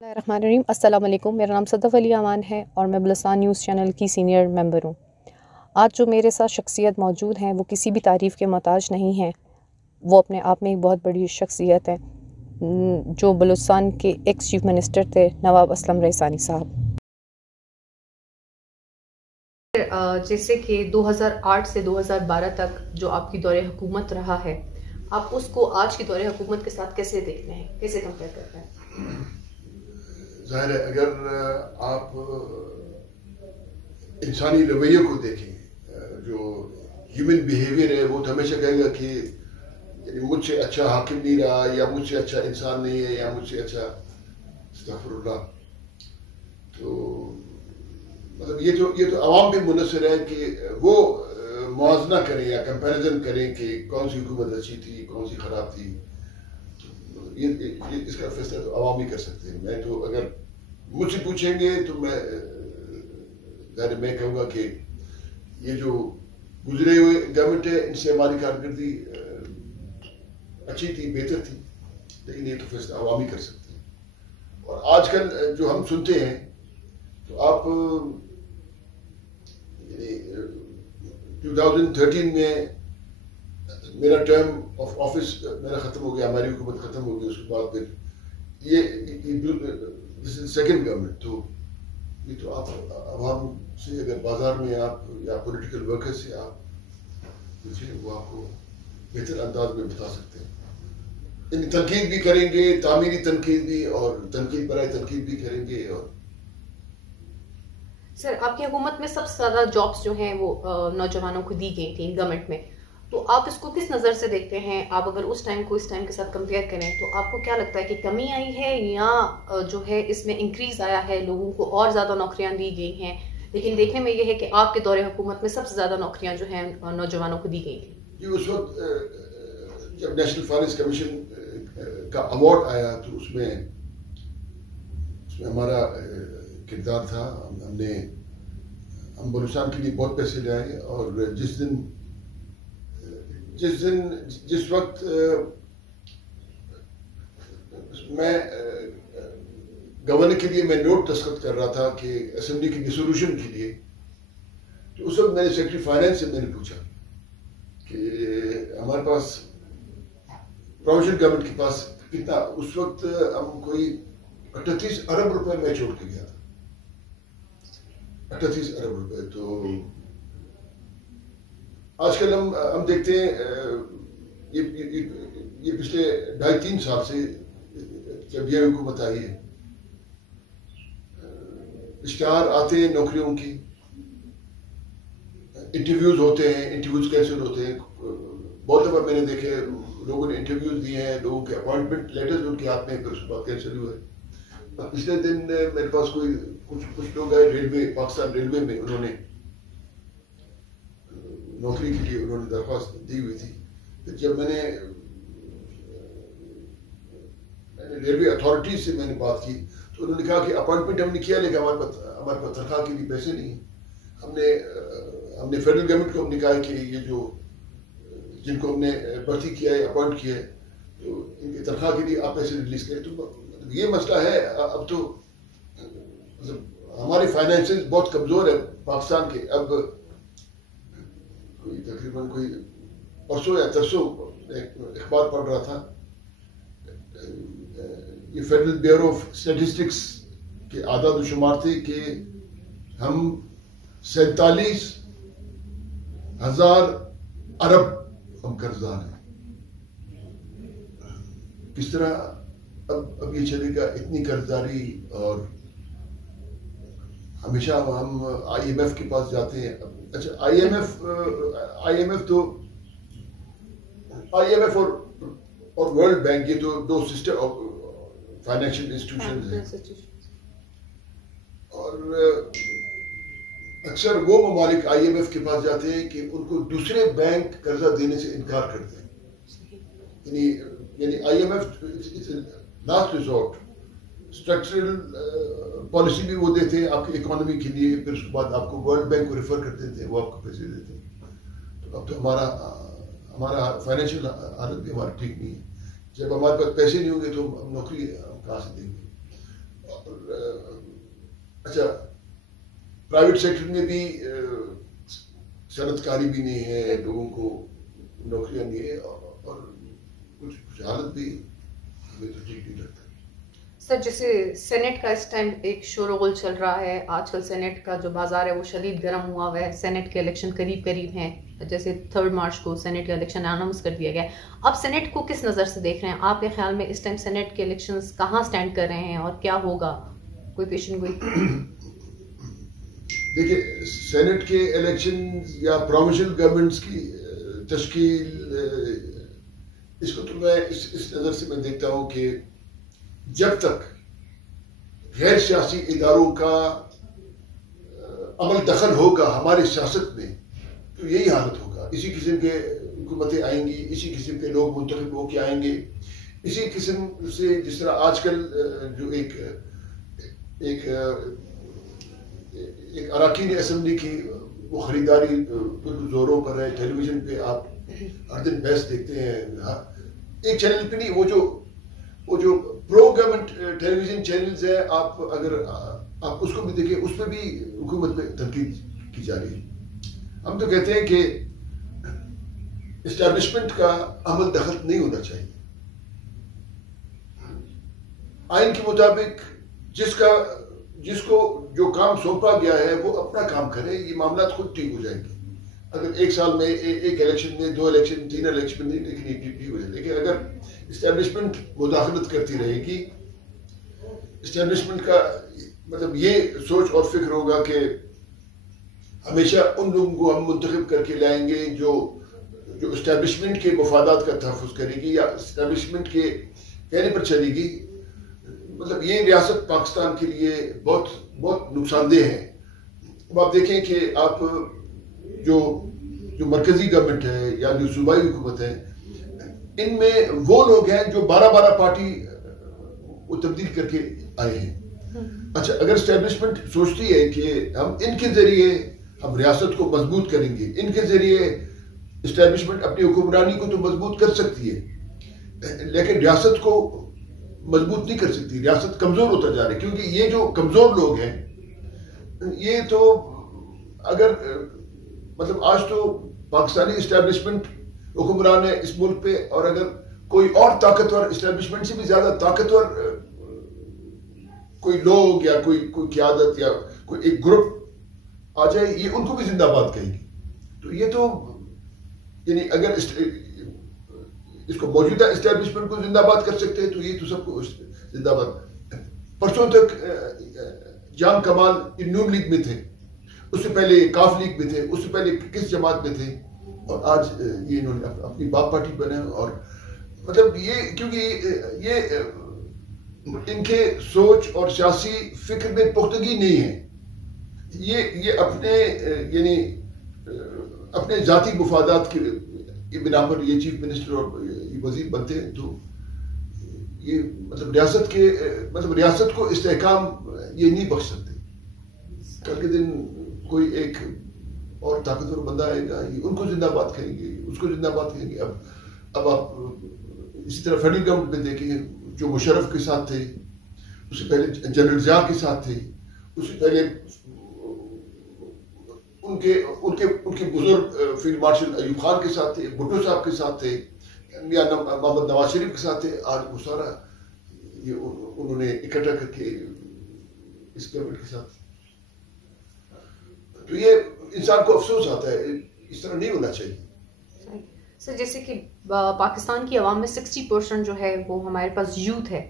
الرحمن الرحیم السلام علیکم. میرا نام صدف علی امان ہے اور میں بلوچستان نیوز چینل کی سینئر ممبر ہوں. آج جو میرے ساتھ شخصیت موجود ہیں وہ کسی بھی تعریف کے محتاج نہیں ہیں. وہ اپنے آپ میں ایک بہت بڑی شخصیت ہے جو بلوچستان کے ایکس چیف منسٹر تھے نواب اسلم رئیسانی صاحب. جیسے کہ 2008 سے 2012 تک جو آپ کی دور حکومت رہا ہے، آپ اس کو آج کی دور حکومت کے ساتھ کیسے دیکھتے ہیں، کیسے کمپیئر کرتے ہیں؟ ظاہر ہے اگر آپ انسانی رویے کو دیکھیں، جو ہیومن بیہیویئر ہے، وہ تو ہمیشہ کہے گا کہ یعنی مجھ سے اچھا حاکم نہیں رہا، یا مجھ سے اچھا انسان نہیں ہے، یا مجھ سے اچھا استغفر اللہ. تو مطلب یہ تو عوام بھی منحصر ہے کہ وہ موازنہ کریں یا کمپیریزن کریں کہ کون سی حکومت اچھی تھی، کون سی خراب تھی. اس کا فیصلہ تو عوام ہی کر سکتے ہیں. میں تو اگر مجھ سے پوچھیں گے تو میں کہوں گا کہ یہ جو گزرے ہوئے گورنمنٹ ہے، ان سے ہماری کارکردگی اچھی تھی، بہتر تھی، لیکن یہ تو فیصلہ عوام ہی کر سکتے ہیں. اور آج کل جو ہم سنتے ہیں تو آپ 2013 میں میرا ٹرم آف آفس میرا ختم ہو گیا، ہماری حکومت ختم ہو گئی. اس کے بعد پھر یہ سیکنڈ گورنمنٹ. تو یہ تو آپ عوام سے اگر بازار میں آپ یا پولیٹیکل ورکر سے آپ پوچھیں، وہ آپ کو بہتر انداز میں بتا سکتے ہیں. یعنی تنقید بھی کریں گے، تعمیری تنقید بھی، اور تنقید برائے تنقید بھی کریں گے. اور سر، آپ کی حکومت میں سب سے زیادہ جابس جو ہیں وہ نوجوانوں کو دی گئی تھیں گورنمنٹ میں، تو آپ اس کو کس نظر سے دیکھتے ہیں؟ آپ اگر اس ٹائم کو اس ٹائم کے ساتھ کمپیئر کریں تو آپ کو کیا لگتا ہے کہ کمی آئی ہے یا جو ہے اس میں انکریز آیا ہے، لوگوں کو اور زیادہ نوکریاں دی گئی ہیں؟ لیکن دیکھنے میں یہ ہے کہ آپ کے دور حکومت میں سب سے زیادہ نوکریاں جو ہیں نوجوانوں کو دی گئی تھیں. جی، اس وقت جب نیشنل فائنانس کمیشن کا ایوارڈ آیا تو اس میں ہمارا کردار تھا. ہم بلوچستان کے لیے بہت پیسے لائے. اور جس وقت میں گورنر کے لیے میں نوٹ دستخط کر رہا تھا کہ اسمبلی کی ڈسولوشن کے لیے، تو اس وقت میں نے سیکرٹری فائنانس سے میں نے پوچھا کہ ہمارے پاس پروونشل گورنمنٹ کے پاس کتنا، اس وقت ہم کوئی 38 ارب روپے میں چھوڑ کے گیا تھا. 38 ارب روپے. تو آج کل ہم دیکھتے ہیں یہ پچھلے 2.5-3 سال سے جب یہ حکومت آئی ہے، اشتہار آتے ہیں نوکریوں کی، انٹرویوز ہوتے ہیں، انٹرویوز کینسل ہوتے ہیں. بہت دفعہ میں نے دیکھے لوگوں نے انٹرویوز دیے ہیں، لوگوں کے اپوائنٹمنٹ لیٹرز ان کے ہاتھ میں، پھر اس کے بعد کینسل ہوئے. پچھلے دن میرے پاس کچھ لوگ آئے ریلوے، پاکستان ریلوے میں، انہوں نے نوکری کے لیے انہوں نے درخواست دی ہوئی تھی. پھر جب میں نے ریلوے اتھارٹیز سے میں نے بات کی تو انہوں نے کہا کہ اپوائنٹمنٹ ہم نے کیا، لیکن ہمارے پاس تنخواہ کے لیے پیسے نہیں ہیں. ہم نے فیڈرل گورنمنٹ کو ہم نے کہا کہ یہ جو جن کو ہم نے بھرتی کیا ہے، اپوائنٹ کیا ہے، تو ان کی تنخواہ کے لیے آپ پیسے ریلیز کریں. تو یہ مسئلہ ہے. اب تو ہماری فائنینسز بہت کمزور ہے پاکستان کے. اب تقریباً پرسوں یا ترسوں ایک اخبار پڑھ رہا تھا، یہ فیڈرل بیورو آف اسٹیٹسٹکس کے اعداد و شمار تھے کہ ہم 47,000 ارب ہم قرض دار ہیں. کس طرح اب یہ چلے گا؟ اتنی قرض داری. اور ہمیشہ ہم آئی ایم ایف کے پاس جاتے ہیں. اچھا، آئی ایم ایف اور ورلڈ بینک، یہ تو دو سسٹر فائنینشیل انسٹیٹیوشنز ہیں. اور اکثر وہ ممالک آئی ایم ایف کے پاس جاتے ہیں کہ ان کو دوسرے بینک قرضہ دینے سے انکار کرتے ہیں. یعنی I M F last resort, structural policy بھی وہ دیتے ہیں آپ کی اکانومی کے لیے، پھر اس کے بعد آپ کو ورلڈ بینک کو ریفر کر دیتے ہیں، وہ آپ کو پیسے دیتے ہیں. تو اب تو ہمارا فائنینشیل حالت بھی ہماری ٹھیک نہیں ہے. جب ہمارے پاس پیسے نہیں ہوں گے تو ہم نوکری کہاں سے دیں گے؟ اچھا پرائیویٹ سیکٹر میں بھی صنعت کاری بھی نہیں ہے، لوگوں کو نوکریاں نہیں ہے، اور کچھ حالت بھی ہمیں تو ٹھیک نہیں لگتا. سر جیسے سینٹ کا اس ٹائم ایک شور و غل چل رہا ہے، آج کل سینٹ کا جو بازار ہے وہ شدید گرم ہوا ہوا ہے، سینٹ کے الیکشن قریب قریب ہیں، جیسے 3 مارچ کو سینٹ کا الیکشن اناؤنس کر دیا گیا. آپ سینٹ کو کس نظر سے دیکھ رہے ہیں؟ آپ کے خیال میں اس ٹائم سینٹ کے الیکشنز کہاں سٹینڈ کر رہے ہیں اور کیا ہوگا؟ کوئی پیشن گوئی؟ دیکھیے سینٹ کے الیکشن یا پروونشل گورنمنٹس کی تشکیل، اس کو تو میں اس نظر سے میں دیکھتا ہوں کہ جب تک غیر سیاسی اداروں کا عمل دخل ہوگا ہماری سیاست میں تو یہی حالت ہوگا. اسی قسم کے حکومتیں آئیں گی، اسی قسم کے لوگ منتخب ہو کے آئیں گے، اسی قسم سے جس طرح آج کل جو ایک اراکین اسمبلی کی وہ خریداری بالکل زوروں پر ہے. ٹیلی ویژن پہ آپ ہر دن بحث دیکھتے ہیں، ایک چینل پہ نہیں، وہ جو پرو گورنمنٹ ٹیلی ویژن چینلز ہیں، آپ اگر آپ اس کو بھی دیکھیں، اس پہ بھی حکومت پہ تنقید کی جا رہی ہے. ہم تو کہتے ہیں کہ اسٹیبلشمنٹ کا عمل دخل نہیں ہونا چاہیے. آئین کے مطابق جس کو جو کام سونپا گیا ہے وہ اپنا کام کرے، یہ معاملات خود ٹھیک ہو جائیں گے. اگر ایک سال میں ایک الیکشن میں 2 الیکشن 3 الیکشن میں نہیں، لیکن یہ ٹھیک ہو جائے. لیکن اگر اسٹیبلشمنٹ مداخلت کرتی رہے گی، اسٹیبلشمنٹ کا مطلب یہ سوچ اور فکر ہوگا کہ ہمیشہ ان لوگوں کو ہم منتخب کر کے لائیں گے جو اسٹیبلشمنٹ کے مفادات کا تحفظ کرے گی یا اسٹیبلشمنٹ کے کہنے پر چلے گی، مطلب یہ ریاست پاکستان کے لیے بہت بہت نقصان دہ ہے. اب آپ دیکھیں کہ آپ جو مرکزی گورنمنٹ ہے یا جو صوبائی حکومت ہے، ان میں وہ لوگ ہیں جو 12 پارٹی وہ تبدیل کر کے آئے ہیں. اچھا اگر اسٹیبلشمنٹ سوچتی ہے کہ ہم ان کے ذریعے ہم ریاست کو مضبوط کریں گے، ان کے ذریعے اسٹیبلشمنٹ اپنی حکمرانی کو تو مضبوط کر سکتی ہے، لیکن ریاست کو مضبوط نہیں کر سکتی. ریاست کمزور ہوتا جا رہی ہے، کیونکہ یہ جو کمزور لوگ ہیں یہ تو اگر مطلب آج تو پاکستانی اسٹیبلشمنٹ حکمران ہے اس ملک پہ، اور اگر کوئی اور طاقتور اسٹیبلشمنٹ سے بھی زیادہ طاقتور کوئی لوگ یا کوئی قیادت یا کوئی ایک گروپ آ جائے، یہ ان کو بھی زندہ باد کہے گی. تو یہ تو یعنی اگر اس کو موجودہ اسٹیبلشمنٹ کو زندہ باد کر سکتے ہیں تو یہ تو سب کو زندہ باد. پرسوں تک جان کمال نون لیگ میں تھے، اس سے پہلے کاف لیگ میں تھے، اس سے پہلے کس جماعت میں تھے، اور آج یہ انہوں نے اپنی باپ پارٹی بنے. اور مطلب یہ کیونکہ یہ ان کے سوچ اور سیاسی فکر میں پختگی نہیں ہے، یہ اپنے یعنی اپنے ذاتی مفادات کی بنا پر یہ چیف منسٹر اور یہ وزیر بنتے ہیں. تو یہ مطلب ریاست کو استحکام یہ نہیں بخش سکتے. کل کے دن کوئی ایک اور طاقتور بندہ آئے گا، یہ ان کو زندہ باد کریں گے، اس کو زندہ باد کریں گے. اب آپ اسی طرح فیڈرل گورنمنٹ میں دیکھیں، جو مشرف کے ساتھ تھے، اس سے پہلے جنرل ضیاء کے ساتھ تھے، اس سے پہلے ان کے بزرگ فیلڈ مارشل ایوب خان کے ساتھ تھے، بھٹو صاحب کے ساتھ تھے، یا محمد نواز شریف کے ساتھ تھے. آج وہ سارا یہ انہوں نے اکٹھا کر کے اس گورنمنٹ کے ساتھ. تو یہ انسان کو افسوس آتا ہے، اس طرح نہیں ہونا چاہیے. سر جیسے کہ پاکستان کی عوام میں 60% جو ہے وہ ہمارے پاس یوتھ ہے،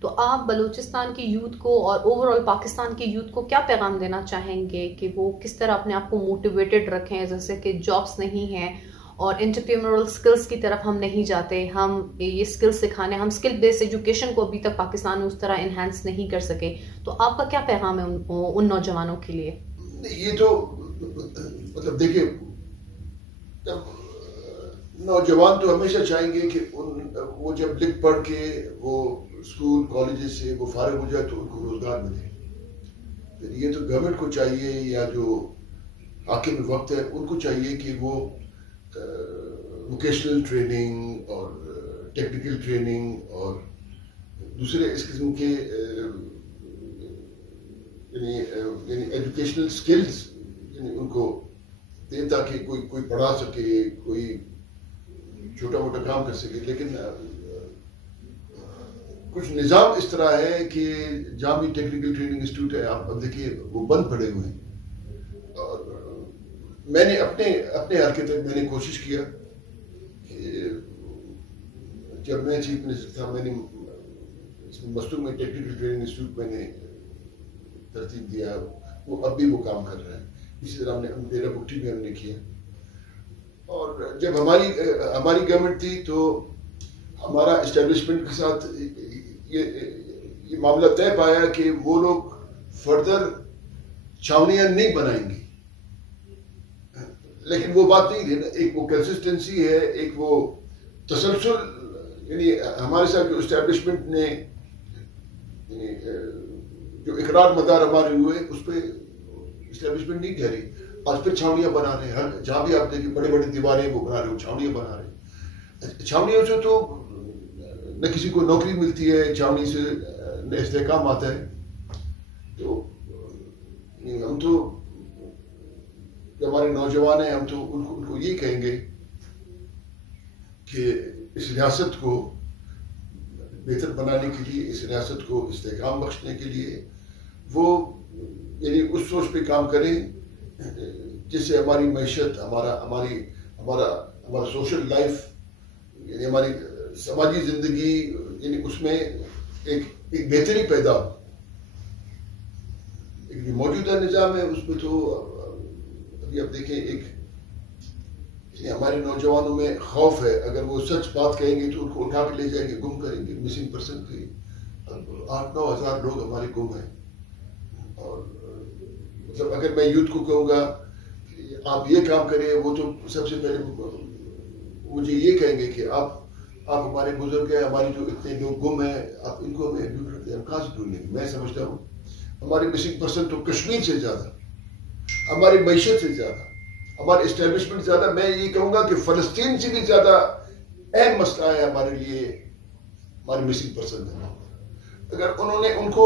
تو آپ بلوچستان کی یوتھ کو اور اوور آل پاکستان کی یوتھ کو کیا پیغام دینا چاہیں گے کہ وہ کس طرح اپنے آپ کو موٹیویٹڈ رکھیں، جیسے کہ جابس نہیں ہیں اور انٹرپرینورل سکلز کی طرف ہم نہیں جاتے، ہم یہ سکلز سکھانے، ہم سکل بیس ایجوکیشن کو ابھی تک پاکستان میں اس طرح انہینس نہیں کر سکے، تو آپ کا کیا پیغام ہے ان نوجوانوں کے لیے؟ یہ تو مطلب دیکھیں، نوجوان تو ہمیشہ چاہیں گے کہ وہ جب لکھ پڑھ کے وہ اسکول کالجز سے وہ فارغ ہو جائے تو ان کو روزگار ملے. پھر یہ تو گورنمنٹ کو چاہیے یا جو حاکم وقت ہے ان کو چاہیے کہ وہ ووکیشنل ٹریننگ اور ٹیکنیکل ٹریننگ اور دوسرے اس قسم کے یعنی ایجوکیشنل سکلز یعنی ان کو دیں تاکہ کوئی پڑھا سکے, کوئی چھوٹا موٹا کام کر سکے. لیکن کچھ نظام اس طرح ہے کہ جامع ٹیکنیکل ٹریننگ انسٹیٹیوٹ ہے, آپ اب دیکھیے وہ بند پڑے ہوئے ہیں. اور میں نے اپنے حلقے تک میں نے کوشش کیا کہ جب میں چیف منسٹر تھا میں نے مستور میں ٹیکنیکل ٹریننگ انسٹیٹیوٹ میں نے ترتیب دیا, وہ اب بھی وہ کام کر رہا ہے. اسی طرح ہم نے ڈیرا بگٹی میں ہم نے کیا. اور جب ہماری گورنمنٹ تھی تو ہمارا اسٹیبلشمنٹ کے ساتھ یہ معاملہ طے پایا کہ وہ لوگ فردر چھاونیاں نہیں بنائیں گے. لیکن وہ بات نہیں ہے, ایک وہ کنسسٹنسی ہے, ایک وہ تسلسل. یعنی ہمارے ساتھ جو اسٹیبلشمنٹ نے جو اقرار مدار ہمارے ہوئے اس پہ اسٹیبلشمنٹ نہیں ٹھہری. آج پھر چھاونیاں بنا رہے ہیں, جہاں بھی آپ دیکھیں بڑے بڑے دیواریں وہ بنا رہے ہیں, چھاونیاں بنا رہے ہیں. چھاونیوں سے تو نہ کسی کو نوکری ملتی ہے, چھاونی سے نہ استحکام آتا ہے. تو ہم تو جو ہمارے نوجوان ہیں ہم تو ان کو یہ کہیں گے کہ اس ریاست کو بہتر بنانے کے لیے, اس ریاست کو استحکام بخشنے کے لیے وہ یعنی اس سوچ پہ کام کریں جس سے ہماری معیشت, ہمارا سوشل لائف یعنی ہماری سماجی زندگی یعنی اس میں ایک بہتری پیدا ہو. ایک جو موجودہ نظام ہے اس میں تو ابھی آپ دیکھیں ایک ہمارے نوجوانوں میں خوف ہے, اگر وہ سچ بات کہیں گے تو ان کو اٹھا کے لے جائیں گے, گم کریں گے. مسنگ پرسن کے 8-9 ہزار لوگ ہمارے گم ہیں. اور مطلب اگر میں یوتھ کو کہوں گا کہ آپ یہ کام کریں, وہ تو سب سے پہلے مجھے یہ کہیں گے کہ آپ ہمارے بزرگ ہیں, ہماری جو اتنے لوگ گم ہیں آپ ان کو ہمیں ڈھونڈ رہتے ہیں, ہم کہاں سے ڈھونڈیں گے. میں سمجھتا ہوں ہمارے مسنگ پرسن تو کشمیر سے زیادہ, ہماری معیشت سے زیادہ, ہمارے اسٹیبلشمنٹ زیادہ, میں یہ کہوں گا کہ فلسطین سے بھی زیادہ اہم مسئلہ ہے ہمارے لیے ہمارے مسنگ پرسن ہے. اگر انہوں نے ان کو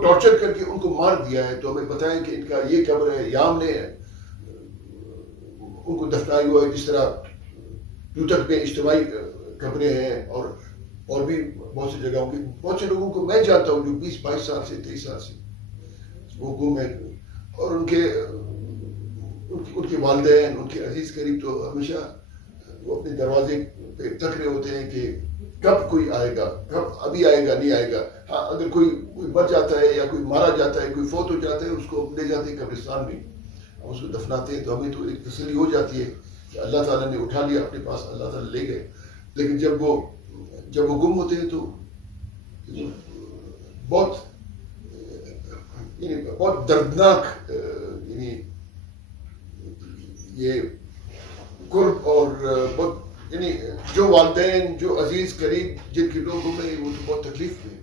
ٹارچر کر کے ان کو مار دیا ہے تو ہمیں بتائیں کہ ان کا یہ قبر ہے, یا ہم نے ان کو دفنایا ہوا ہے. جس طرح ٹوٹک میں اجتماعی قبریں ہیں اور بھی بہت سی جگہوں کی, بہت سے لوگوں کو میں جانتا ہوں جو 20-22 سال سے 23 سال سے وہ گم ہیں. اور ان کے والدین, ان کے عزیز قریب تو ہمیشہ وہ اپنے دروازے پہ تک رہے ہوتے ہیں کہ کب کوئی آئے گا, کب ابھی آئے گا, نہیں آئے گا. ہاں اگر کوئی مر جاتا ہے یا کوئی مارا جاتا ہے, کوئی فوت ہو جاتا ہے, اس کو لے جاتے ہیں قبرستان میں, ہم اس کو دفناتے ہیں تو ہمیں تو ایک تسلی ہو جاتی ہے کہ اللہ تعالیٰ نے اٹھا لیا اپنے پاس, اللہ تعالیٰ لے گئے. لیکن جب وہ گم ہوتے ہیں تو بہت دردناک یعنی یہ قرب اور بہت یعنی جو والدین, جو عزیز قریب جن کے لوگ گم ہیں وہ تو بہت تکلیف میں